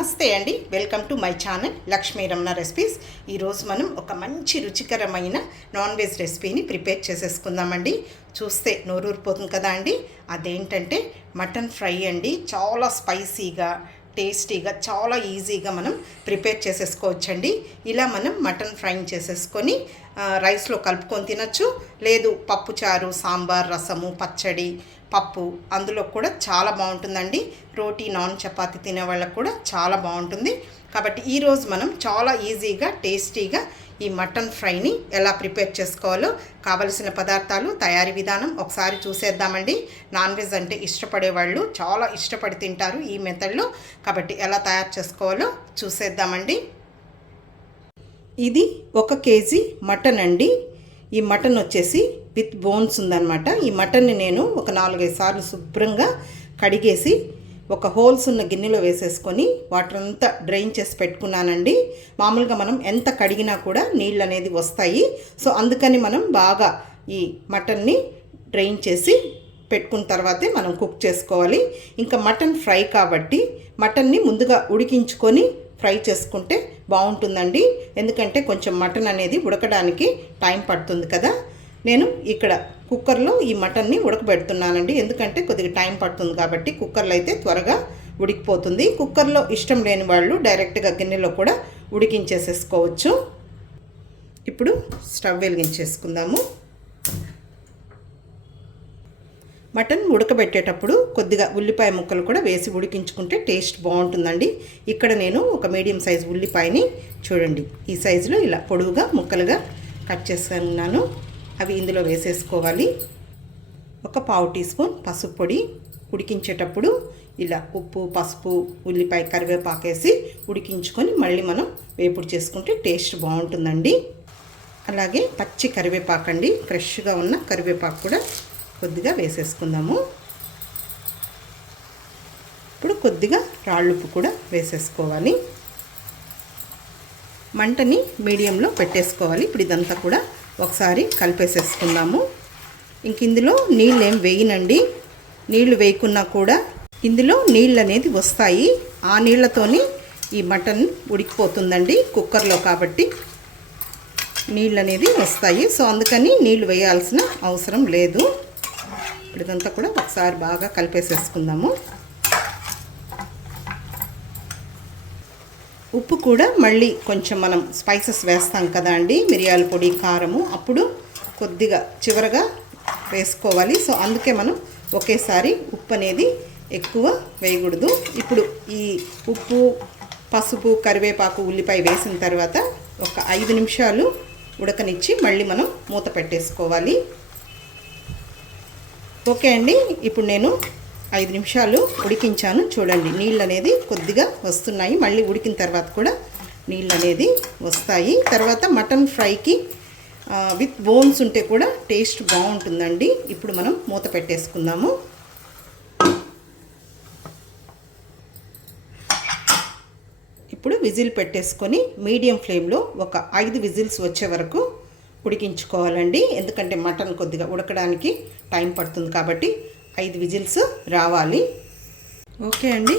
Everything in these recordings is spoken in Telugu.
నమస్తే అండి. Welcome to my channel Lakshmi Ramana recipes ఈరోజు మనం ఒక మంచి రుచికరమైన నాన్ వెజ్ రెసిపీని ప్రిపేర్ చేసేసుకుందామండి. చూస్తే నోరూరిపోతుంది కదా అండి. అదేంటంటే మటన్ ఫ్రై అండి. చాలా స్పైసీగా టేస్టీగా చాలా ఈజీగా మనం ప్రిపేర్ చేసేసుకోవచ్చండి. ఇలా మనం మటన్ ఫ్రై చేసేసుకొని రైస్లో కలుపుకొని తినచ్చు. లేదు పప్పుచారు సాంబార్ రసము పచ్చడి పప్పు అందులో కూడా చాలా బాగుంటుందండి. రోటీ నాన్ చపాతి తినే వాళ్ళకు కూడా చాలా బాగుంటుంది. కాబట్టి ఈరోజు మనం చాలా ఈజీగా టేస్టీగా ఈ మటన్ ఫ్రైని ఎలా ప్రిపేర్ చేసుకోవాలో కావలసిన పదార్థాలు తయారీ విధానం ఒకసారి చూసేద్దామండి. నాన్ వెజ్ అంటే ఇష్టపడే వాళ్ళు చాలా ఇష్టపడి తింటారు ఈ మెథడ్లో. కాబట్టి ఎలా తయారు చేసుకోవాలో చూసేద్దామండి. ఇది ఒక కేజీ మటన్ అండి. ఈ మటన్ వచ్చేసి విత్ బోన్స్ ఉందన్నమాట. ఈ మటన్ని నేను ఒక నాలుగైదు సార్లు శుభ్రంగా కడిగేసి ఒక హోల్స్ ఉన్న గిన్నెలో వేసేసుకొని వాటర్ అంతా డ్రైన్ చేసి పెట్టుకున్నానండి. మామూలుగా మనం ఎంత కడిగినా కూడా నీళ్ళు అనేది వస్తాయి. సో అందుకని మనం బాగా ఈ మటన్ని డ్రైన్ చేసి పెట్టుకున్న తర్వాతే మనం కుక్ చేసుకోవాలి. ఇంకా మటన్ ఫ్రై కాబట్టి మటన్ని ముందుగా ఉడికించుకొని ఫ్రై చేసుకుంటే బాగుంటుందండి. ఎందుకంటే కొంచెం మటన్ అనేది ఉడకడానికి టైం పడుతుంది కదా. నేను ఇక్కడ కుక్కర్లో ఈ మటన్ని ఉడకబెడుతున్నానండి. ఎందుకంటే కొద్దిగా టైం పడుతుంది కాబట్టి కుక్కర్లో అయితే త్వరగా ఉడికిపోతుంది. కుక్కర్లో ఇష్టం లేని వాళ్ళు డైరెక్ట్గా గిన్నెలో కూడా ఉడికించేసేసుకోవచ్చు. ఇప్పుడు స్టవ్ వెలిగించేసుకుందాము. మటన్ ఉడకబెట్టేటప్పుడు కొద్దిగా ఉల్లిపాయ ముక్కలు కూడా వేసి ఉడికించుకుంటే టేస్ట్ బాగుంటుందండి. ఇక్కడ నేను ఒక మీడియం సైజ్ ఉల్లిపాయని చూడండి. ఈ సైజులో ఇలా పొడవుగా ముక్కలుగా కట్ చేసుకున్నాను అవి ఇందులో వేసేసుకోవాలి. ఒక పావు టీ స్పూన్ పసుపు పొడి ఉడికించేటప్పుడు ఇలా ఉప్పు పసుపు ఉల్లిపాయ కరివేపాకు వేసి ఉడికించుకొని మళ్ళీ మనం వేపుడు చేసుకుంటే టేస్ట్ బాగుంటుందండి. అలాగే పచ్చి కరివేపాకు అండి ఫ్రెష్గా ఉన్న కరివేపాకు కూడా కొద్దిగా వేసేసుకుందాము. ఇప్పుడు కొద్దిగా రాళ్ళుప్పు కూడా వేసేసుకోవాలి. మంటని మీడియంలో పెట్టేసుకోవాలి. ఇప్పుడు ఇదంతా కూడా ఒకసారి కలిపేసేసుకుందాము. ఇంక ఇందులో నీళ్ళు ఏం వేయనండి. నీళ్ళు వేయకున్నా కూడా ఇందులో నీళ్ళు అనేది వస్తాయి. ఆ నీళ్ళతోని ఈ మటన్ ఉడికిపోతుందండి కుక్కర్లో కాబట్టి. నీళ్ళు అనేది వస్తాయి. సో అందుకని నీళ్ళు వేయాల్సిన అవసరం లేదు. ఇదంతా కూడా ఒకసారి బాగా కలిపేసేసుకుందాము. ఉప్పు కూడా మళ్ళీ కొంచెం మనం స్పైసెస్ వేస్తాం కదా అండి మిరియాల పొడి కారము. అప్పుడు కొద్దిగా చివరగా వేసుకోవాలి. సో అందుకే మనం ఒకేసారి ఉప్పు అనేది ఎక్కువ వేయకూడదు. ఇప్పుడు ఈ ఉప్పు పసుపు కరివేపాకు ఉల్లిపాయ వేసిన తర్వాత ఒక ఐదు నిమిషాలు ఉడకనిచ్చి మళ్ళీ మనం మూత పెట్టేసుకోవాలి. ఓకే అండి ఇప్పుడు నేను ఐదు నిమిషాలు ఉడికించాను. చూడండి నీళ్ళు అనేది కొద్దిగా వస్తున్నాయి. మళ్ళీ ఉడికిన తర్వాత కూడా నీళ్ళు అనేది వస్తాయి. తర్వాత మటన్ ఫ్రైకి విత్ బోన్స్ ఉంటే కూడా టేస్ట్ బాగుంటుందండి. ఇప్పుడు మనం మూత పెట్టేసుకుందాము. ఇప్పుడు విజిల్ పెట్టేసుకొని మీడియం ఫ్లేమ్లో ఒక ఐదు విజిల్స్ వచ్చే వరకు ఉడికించుకోవాలండి. ఎందుకంటే మటన్ కొద్దిగా ఉడకడానికి టైం పడుతుంది కాబట్టి ఐదు విజిల్స్ రావాలి. ఓకే అండి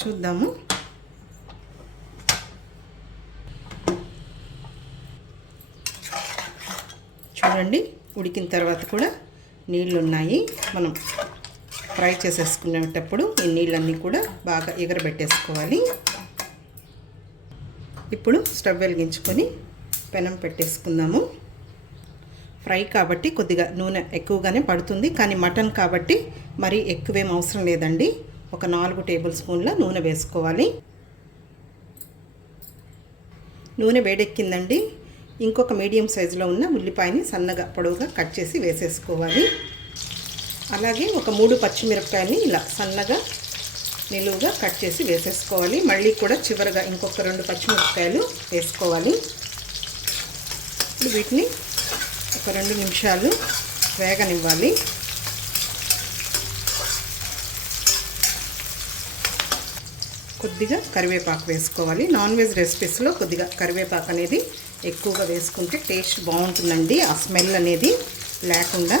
చూద్దాము. చూడండి ఉడికిన తర్వాత కూడా నీళ్ళు ఉన్నాయి మనం ఫ్రై చేసేసుకునేటప్పుడు ఈ నీళ్ళన్నీ కూడా బాగా ఎగరబెట్టేసుకోవాలి. ఇప్పుడు స్టవ్ వెలిగించుకొని పెనం పెట్టేసుకుందాము. ఫ్రై కాబట్టి కొద్దిగా నూనె ఎక్కువగానే పడుతుంది. కానీ మటన్ కాబట్టి మరీ ఎక్కువేం అవసరం లేదండి. ఒక నాలుగు టేబుల్ స్పూన్ల నూనె వేసుకోవాలి. నూనె వేడెక్కిందండి. ఇంకొక మీడియం సైజులో ఉన్న ఉల్లిపాయని సన్నగా పొడవుగా కట్ చేసి వేసేసుకోవాలి. అలాగే ఒక మూడు పచ్చిమిరపకాయని ఇలా సన్నగా నిలువుగా కట్ చేసి వేసేసుకోవాలి. మళ్ళీ కూడా చివరగా ఇంకొక రెండు పచ్చిమిరపకాయలు వేసుకోవాలి. ఇప్పుడు వీటిని ఒక రెండు నిమిషాలు వేగనివ్వాలి. కొద్దిగా కరివేపాకు వేసుకోవాలి. నాన్ వెజ్ రెసిపీస్లో కొద్దిగా కరివేపాకు అనేది ఎక్కువగా వేసుకుంటే టేస్ట్ బాగుంటుందండి. ఆ స్మెల్ అనేది లేకుండా.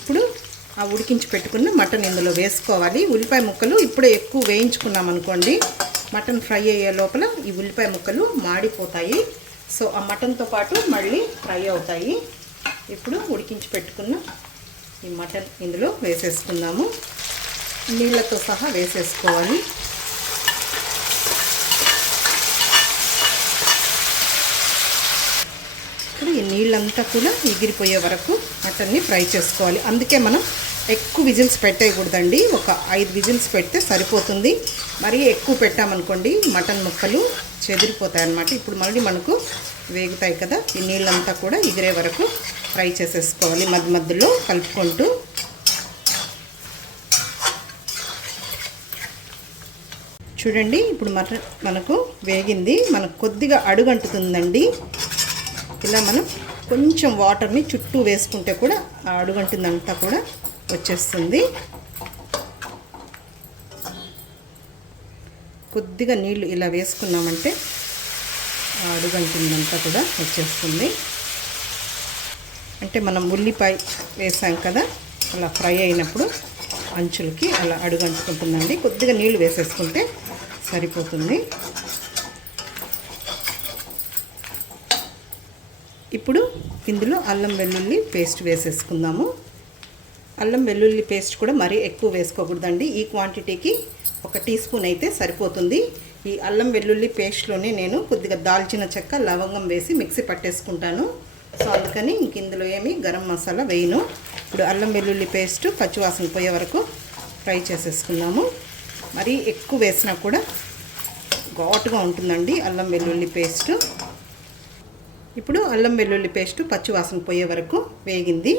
ఇప్పుడు ఆ ఉడికించి పెట్టుకున్న మటన్ ఇందులో వేసుకోవాలి. ఉల్లిపాయ ముక్కలు ఇప్పుడే ఎక్కువ వేయించుకున్నాం అనుకోండి మటన్ ఫ్రై అయ్యే లోపల ఈ ఉల్లిపాయ ముక్కలు మాడిపోతాయి. సో ఆ మటన్తో పాటు మళ్ళీ ఫ్రై అవుతాయి. ఇప్పుడు ఉడికించి పెట్టుకున్న ఈ మటన్ ఇందులో వేసేసుకుందాము. నీళ్ళతో సహా వేసేసుకోవాలి. ఇప్పుడు ఈ నీళ్ళంతా కూడా ఎగిరిపోయే వరకు మటన్ని ఫ్రై చేసుకోవాలి. అందుకే మనం ఎక్కువ విజిల్స్ పెట్టేయకూడదండి. ఒక ఐదు విజిల్స్ పెడితే సరిపోతుంది. మరీ ఎక్కువ పెట్టామనుకోండి మటన్ ముక్కలు చెదిరిపోతాయి అన్నమాట. ఇప్పుడు మళ్ళీ మనకు వేగుతాయి కదా ఈ నీళ్ళంతా కూడా ఎగిరే వరకు ఫ్రై చేసేసుకోవాలి. మధ్య మధ్యలో కలుపుకుంటూ చూడండి ఇప్పుడు మటన్ మనకు వేగింది. మనకు కొద్దిగా అడుగంటుతుందండి. ఇలా మనం కొంచెం వాటర్ని చుట్టూ వేసుకుంటే కూడా ఆ అడుగంటిందంతా కూడా వచ్చేస్తుంది. కొద్దిగా నీళ్ళు ఇలా వేసుకున్నామంటే అడుగంటుందంతా అడుగంటిందంతా కూడా వచ్చేస్తుంది. అంటే మనం ఉల్లిపాయ వేసాం కదా అలా ఫ్రై అయినప్పుడు అంచులకి అలా అడుగంటుకుంటుందండి. కొద్దిగా నీళ్ళు వేసేసుకుంటే సరిపోతుంది. ఇప్పుడు ఇందులో అల్లం వెల్లుల్లి పేస్ట్ వేసేసుకుందాము. అల్లం వెల్లుల్లి పేస్ట్ కూడా మరీ ఎక్కువ వేసుకోకూడదండి. ఈ క్వాంటిటీకి ఒక టీ స్పూన్ అయితే సరిపోతుంది. ఈ అల్లం వెల్లుల్లి పేస్ట్లోనే నేను కొద్దిగా దాల్చిన చెక్క లవంగం వేసి మిక్సీ పట్టేసుకుంటాను. సో అందుకని ఇంక ఇందులో ఏమి గరం మసాలా వేయను. ఇప్పుడు అల్లం వెల్లుల్లి పేస్ట్ పచ్చివాసన పోయే వరకు ఫ్రై చేసేసుకున్నాము. మరీ ఎక్కువ వేసినా కూడా ఘాటుగా ఉంటుందండి అల్లం వెల్లుల్లి పేస్ట్. ఇప్పుడు అల్లం వెల్లుల్లి పేస్ట్ పచ్చివాసన పోయే వరకు వేగింది.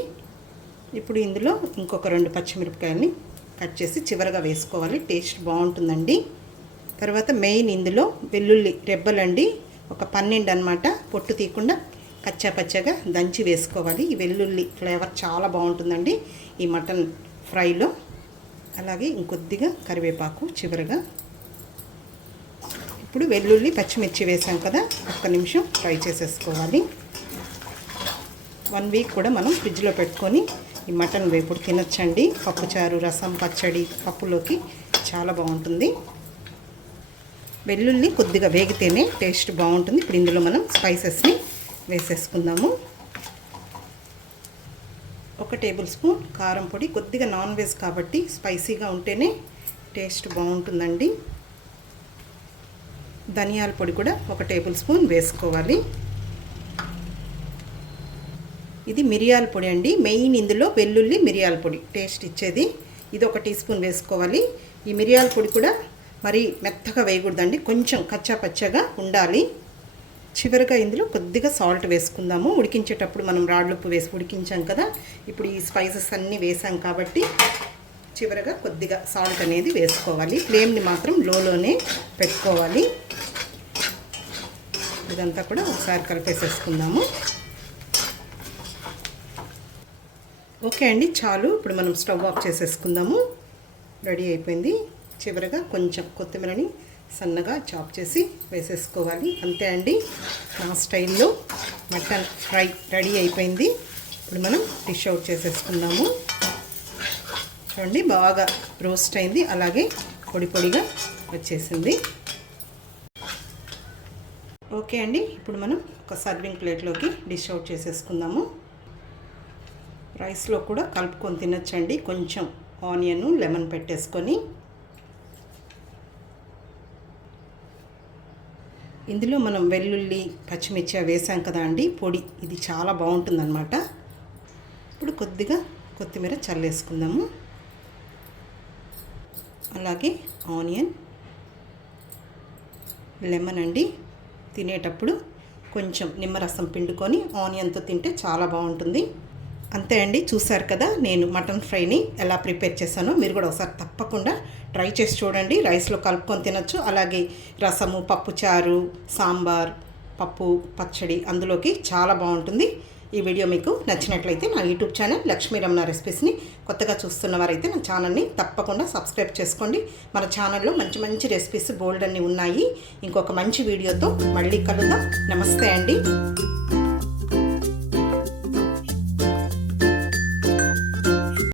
ఇప్పుడు ఇందులో ఇంకొక రెండు పచ్చిమిరపకాయలని కట్ చేసి చివరగా వేసుకోవాలి. టేస్ట్ బాగుంటుందండి. తర్వాత మెయిన్ ఇందులో వెల్లుల్లి రెబ్బలండి. ఒక పన్నెండు అనమాట పొట్టు తీయకుండా కచ్చా పచ్చగా దంచి వేసుకోవాలి. ఈ వెల్లుల్లి ఫ్లేవర్ చాలా బాగుంటుందండి ఈ మటన్ ఫ్రైలో. అలాగే ఇంకొద్దిగా కరివేపాకు చివరగా. ఇప్పుడు వెల్లుల్లి పచ్చిమిర్చి వేసాం కదా ఒక్క నిమిషం ఫ్రై చేసేసుకోవాలి. వన్ వీక్ కూడా మనం ఫ్రిడ్జ్లో పెట్టుకొని ఈ మటన్ వేపుడు తినొచ్చండి. పప్పుచారు రసం పచ్చడి పప్పులోకి చాలా బాగుంటుంది. వెల్లుల్లి కొద్దిగా వేగితేనే టేస్ట్ బాగుంటుంది. ఇప్పుడు ఇందులో మనం స్పైసెస్ని వేసేసుకుందాము. ఒక టేబుల్ స్పూన్ కారం పొడి. కొద్దిగా నాన్ వెజ్ కాబట్టి స్పైసీగా ఉంటేనే టేస్ట్ బాగుంటుందండి. ధనియాల పొడి కూడా ఒక టేబుల్ స్పూన్ వేసుకోవాలి. ఇది మిరియాల పొడి అండి. మెయిన్ ఇందులో వెల్లుల్లి మిరియాల పొడి టేస్ట్ ఇచ్చేది. ఇది ఒక టీ స్పూన్ వేసుకోవాలి. ఈ మిరియాల పొడి కూడా మరి మెత్తగా వేయకూడదండి. కొంచెం కచ్చా పచ్చగా ఉండాలి. చివరిగా ఇందులో కొద్దిగా సాల్ట్ వేసుకుందాము. ఉడికించేటప్పుడు మనం రాళ్ళుప్పు వేసి ఉడికించాం కదా. ఇప్పుడు ఈ స్పైసెస్ అన్నీ వేసాం కాబట్టి చివరగా కొద్దిగా సాల్ట్ అనేది వేసుకోవాలి. ఫ్లేమ్ని మాత్రం లోలోనే పెట్టుకోవాలి. ఇదంతా కూడా ఒకసారి కలిపేసేసుకుందాము. ఓకే అండి చాలు. ఇప్పుడు మనం స్టవ్ ఆఫ్ చేసేసుకుందాము. రెడీ అయిపోయింది. చివరగా కొంచెం కొత్తిమీరని సన్నగా చాప్ చేసి వేసేసుకోవాలి. అంతే అండి నా స్టైల్లో మటన్ ఫ్రై రెడీ అయిపోయింది. ఇప్పుడు మనం డిష్ అవుట్ చేసేసుకుందాము. చూడండి బాగా రోస్ట్ అయింది. అలాగే పొడి పొడిగా వచ్చేసింది. ఓకే అండి ఇప్పుడు మనం ఒక సర్వింగ్ ప్లేట్లోకి డిష్ అవుట్ చేసేసుకుందాము. రైస్లో కూడా కలుపుకొని తినొచ్చండి. కొంచెం ఆనియన్ లెమన్ పెట్టేసుకొని. ఇందులో మనం వెల్లుల్లి పచ్చిమిర్చి వేసాం కదా అండి. పొడి ఇది చాలా బాగుంటుందన్నమాట. ఇప్పుడు కొద్దిగా కొత్తిమీర చల్లేసుకుందాము. అలాగే ఆనియన్ లెమన్ అండి. తినేటప్పుడు కొంచెం నిమ్మరసం పిండుకొని ఆనియన్తో తింటే చాలా బాగుంటుంది. అంతే అండి చూసారు కదా నేను మటన్ ఫ్రైని ఎలా ప్రిపేర్ చేశానో మీరు కూడా ఒకసారి తప్పకుండా ట్రై చేసి చూడండి రైస్లో కలుపుకొని తినొచ్చు. అలాగే రసము పప్పుచారు సాంబార్ పప్పు పచ్చడి అందులోకి చాలా బాగుంటుంది. ఈ వీడియో మీకు నచ్చినట్లయితే నా యూట్యూబ్ ఛానల్ లక్ష్మీ రమణ రెసిపీస్ని కొత్తగా చూస్తున్న వారైతే నా ఛానల్ని తప్పకుండా సబ్స్క్రైబ్ చేసుకోండి. మన ఛానల్లో మంచి మంచి రెసిపీస్ బోల్డ్ అన్నీ ఉన్నాయి. ఇంకొక మంచి వీడియోతో మళ్ళీ కలుద్దాం. నమస్తే అండి.